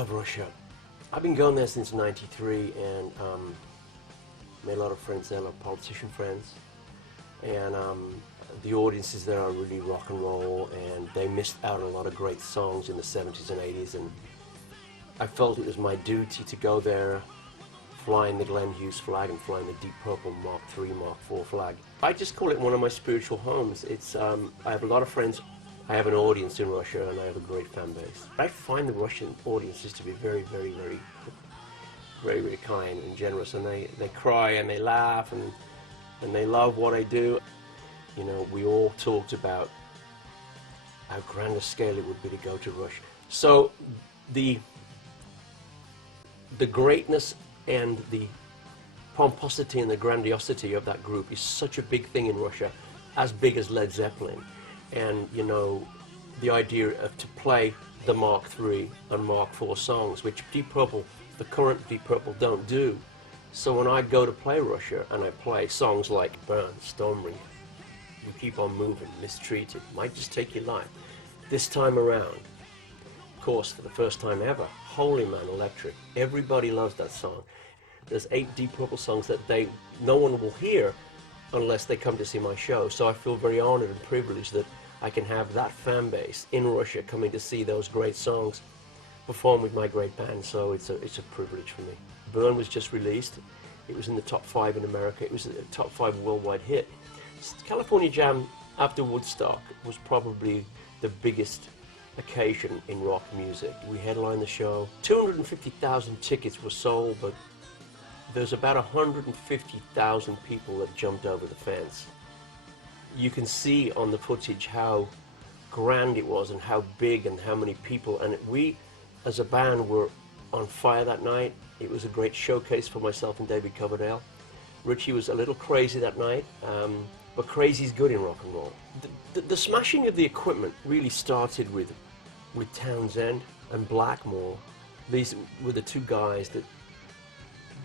love Russia. I've been going there since '93 and made a lot of friends there, a lot of politician friends. And the audiences there are really rock and roll, and they missed out on a lot of great songs in the '70s and '80s. And I felt it was my duty to go there, flying the Glenn Hughes flag and flying the Deep Purple Mark III, Mark IV flag. I just call it one of my spiritual homes. It's I have a lot of friends. I have an audience in Russia, and I have a great fan base. I find the Russian audiences to be very, very, very, very, very kind and generous, and they cry and they laugh and they love what I do. You know, we all talked about how grand a scale it would be to go to Russia. So the greatness and the pomposity and the grandiosity of that group is such a big thing in Russia, as big as Led Zeppelin. And you know, the idea of to play the Mark III and Mark IV songs, which Deep Purple, the current Deep Purple, don't do. So when I go to play Russia and I play songs like Burn, Stormbringer, You Keep On Moving, Mistreated, Might Just Take Your Life, this time around, of course, for the first time ever, Holy Man Electric, everybody loves that song. There's 8 Deep Purple songs that no one will hear unless they come to see my show. So I feel very honored and privileged that I can have that fan base in Russia coming to see those great songs perform with my great band. So it's a privilege for me. Burn was just released. It was in the top 5 in America. It was a top 5 worldwide hit. California Jam after Woodstock was probably the biggest occasion in rock music. We headlined the show. 250,000 tickets were sold, but there's about 150,000 people that jumped over the fence. You can see on the footage how grand it was and how big and how many people, and we as a band were on fire that night. It was a great showcase for myself and David Coverdale. Richie was a little crazy that night, but crazy's good in rock and roll. The smashing of the equipment really started with Townsend and Blackmore. These were the two guys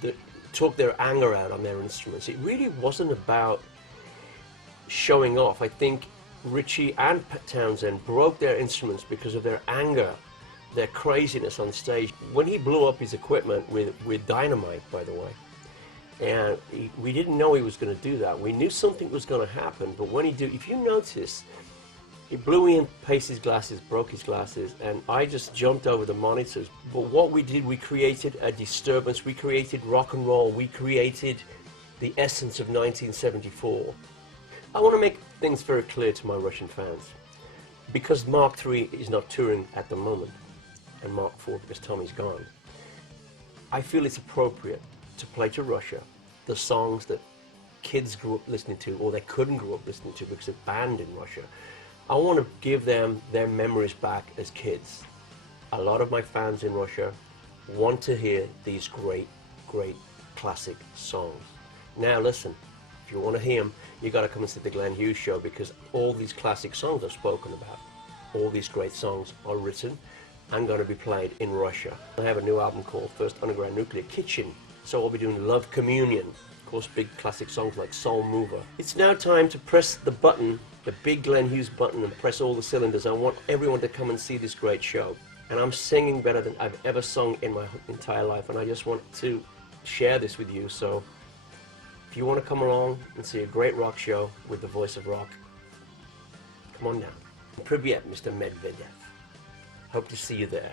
that took their anger out on their instruments. It really wasn't about showing off. I think Richie and Townsend broke their instruments because of their anger, their craziness on stage. When he blew up his equipment with dynamite, by the way, and we didn't know he was going to do that. We knew something was going to happen, but when he did, if you notice, he blew in Pace's glasses, broke his glasses, and I just jumped over the monitors. But what we did, we created a disturbance, we created rock and roll, we created the essence of 1974. I want to make things very clear to my Russian fans. Because Mark III is not touring at the moment, and Mark IV because Tommy's gone, I feel it's appropriate to play to Russia the songs that kids grew up listening to, or they couldn't grow up listening to because they're banned in Russia. I want to give them their memories back as kids. A lot of my fans in Russia want to hear these great, great classic songs. Now listen, if you want to hear them, you got to come and see the Glenn Hughes show, because all these classic songs I've spoken about, all these great songs are written and going to be played in Russia. I have a new album called First Underground Nuclear Kitchen, so I'll be doing Love Communion, of course big classic songs like Soul Mover. It's now time to press the button, the big Glenn Hughes button, and press all the cylinders. I want everyone to come and see this great show. And I'm singing better than I've ever sung in my entire life, and I just want to share this with you. So if you want to come along and see a great rock show with the voice of rock, come on down. Privyet, Mr. Medvedev. Hope to see you there.